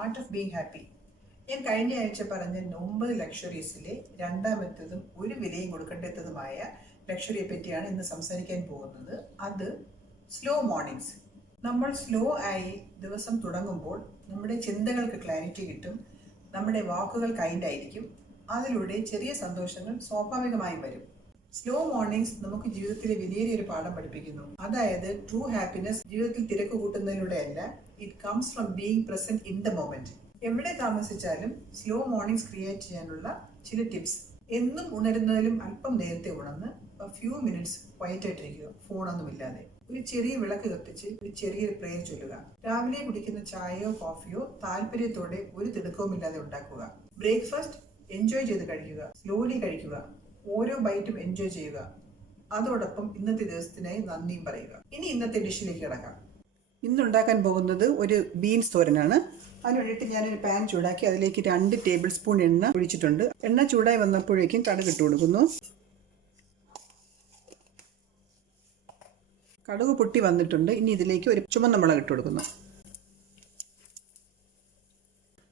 Art of being happy. ഞാൻ കഴിഞ്ഞ ആഴ്ച പറഞ്ഞ 9 ലക്ഷറീസിലെ രണ്ടാമത്തതും ഒരു വിലയും കൊടുക്കേണ്ടതുമായ ലക്ഷറിയെ പറ്റിയാണ് ഇന്ന് സംസാരിക്കാൻ പോകുന്നത്. അത് സ്ലോ മോർണിംഗ്സ്. നമ്മൾ സ്ലോ ആയി ദിവസം തുടങ്ങുമ്പോൾ നമ്മുടെ ചിന്തകൾക്ക് ക്ലാരിറ്റി കിട്ടും, നമ്മുടെ വാക്കുകൾ കൈൻഡ് ആയിരിക്കും, അതിലൂടെ ചെറിയ സന്തോഷങ്ങൾ സ്വാഭാവികമായി വരും. സ്ലോ മോർണിംഗ്സ് നമുക്ക് ജീവിതത്തിലെ വലിയൊരു പാഠം പഠിപ്പിക്കുന്നു. അതായത് ട്രൂ ഹാപ്പിനെസ് ജീവിതത്തിൽ തിരക്ക് കൂട്ടുന്നതിലൂടെയല്ല, it comes from being present in the moment. എവിടെ താമസിച്ചാലും സ്ലോ മോർണിംഗ്സ് ക്രിയേറ്റ് ചെയ്യാനുള്ള ചില ടിപ്സ്. എന്നും ഉണരുന്നതിലും അല്പം നേരത്തെ ഉണർന്ന് ഫ്യൂ മിനിറ്റ്സ് ക്വയറ്റ് ആയിട്ടിരിക്കുക, ഫോണൊന്നുമില്ലാതെ. ഒരു ചെറിയ വിളക്ക് കത്തിച്ച് ഒരു ചെറിയൊരു പ്രേയർ ചൊല്ലുക. രാവിലെ കുടിക്കുന്ന ചായയോ കോഫിയോ താല്പര്യത്തോടെ ഒരു തിടുക്കവുമില്ലാതെ ഉണ്ടാക്കുക. ബ്രേക്ക്ഫാസ്റ്റ് എൻജോയ് ചെയ്ത് കഴിക്കുക, സ്ലോലി കഴിക്കുക, ഓരോ ബൈറ്റും എൻജോയ് ചെയ്യുക. അതോടൊപ്പം ഇന്നത്തെ ദിവസത്തിനായി നന്ദിയും പറയുക. ഇനി ഇന്നത്തെ ഡിഷിലേക്ക് കിടക്കാം. ഇന്നുണ്ടാക്കാൻ പോകുന്നത് ഒരു ബീൻസ് തോരനാണ്. അതിന് വേണ്ടിയിട്ട് ഞാനൊരു പാൻ ചൂടാക്കി അതിലേക്ക് 2 ടേബിൾ സ്പൂൺ എണ്ണ ഒഴിച്ചിട്ടുണ്ട്. എണ്ണ ചൂടായി വന്നപ്പോഴേക്കും കടുക് ഇട്ട് കൊടുക്കുന്നു. കടുക് പൊട്ടി വന്നിട്ടുണ്ട്. ഇനി ഇതിലേക്ക് ഒരു ചുവന്ന മുളക് ഇട്ട് കൊടുക്കുന്നു.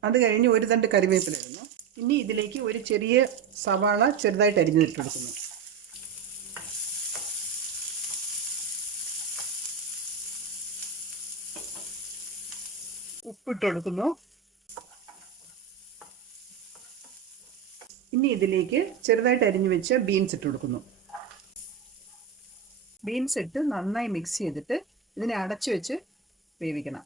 അത് കഴിഞ്ഞ് ഒരു തണ്ട് കറിവേപ്പില ഇടുന്നു. ഇനി ഇതിലേക്ക് ഒരു ചെറിയ സവാള ചെറുതായിട്ട് അരിഞ്ഞിട്ട് കൊടുക്കുന്നു. ഉപ്പിട്ട് കൊടുക്കുന്നു. ഇനി ഇതിലേക്ക് ചെറുതായിട്ട് അരിഞ്ഞു വെച്ച് ബീൻസ് ഇട്ട് കൊടുക്കുന്നു. ബീൻസ് ഇട്ട് നന്നായി മിക്സ് ചെയ്തിട്ട് ഇതിനെ അടച്ചു വെച്ച് വേവിക്കണം.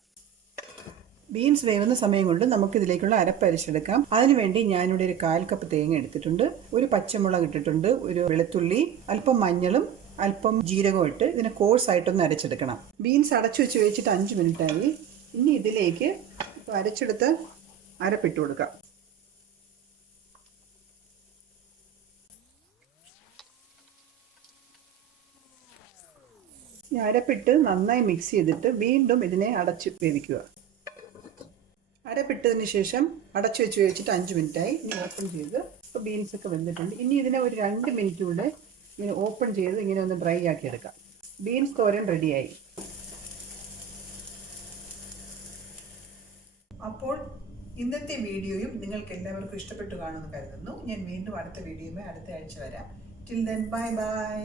ബീൻസ് വേവുന്ന സമയം കൊണ്ട് നമുക്ക് ഇതിലേക്കുള്ള അരപ്പ് അരച്ചെടുക്കാം. അതിനുവേണ്ടി ഞാനിവിടെ ഒരു 1/4 കപ്പ് തേങ്ങ എടുത്തിട്ടുണ്ട്, ഒരു പച്ചമുളക് ഇട്ടിട്ടുണ്ട്, ഒരു വെളുത്തുള്ളി, അല്പം മഞ്ഞളും അല്പം ജീരകവും ഇട്ട് ഇതിനെ കോഴ്സായിട്ടൊന്ന് അരച്ചെടുക്കണം. ബീൻസ് അടച്ചു വെച്ച് വേവിച്ചിട്ട് 5 മിനിറ്റ് ആയി. ഇനി ഇതിലേക്ക് അരച്ചെടുത്ത് അരപ്പിട്ട് കൊടുക്കാം. അരപ്പിട്ട് നന്നായി മിക്സ് ചെയ്തിട്ട് വീണ്ടും ഇതിനെ അടച്ച് വേവിക്കുക. അരപ്പിട്ടതിന് ശേഷം അടച്ചു വെച്ച് വേവിച്ചിട്ട് 5 മിനിറ്റായി. ഇനി ഓപ്പൺ ചെയ്ത് ഇപ്പോൾ ബീൻസൊക്കെ വെന്തിട്ടുണ്ട്. ഇനി ഇതിനെ ഒരു 2 മിനിറ്റ് കൂടെ ഇങ്ങനെ ഓപ്പൺ ചെയ്ത് ഇങ്ങനെ ഒന്ന് ഡ്രൈ ആക്കി എടുക്കാം. ബീൻസ് തോരൻ റെഡിയായി. അപ്പോൾ ഇന്നത്തെ വീഡിയോയും നിങ്ങൾക്ക് എല്ലാവർക്കും ഇഷ്ടപ്പെട്ടു കാണുമെന്ന് കരുതുന്നു. ഞാൻ വീണ്ടും അടുത്ത വീഡിയോയുമായി അടുത്ത ആഴ്ച വരാം. Till then bye bye.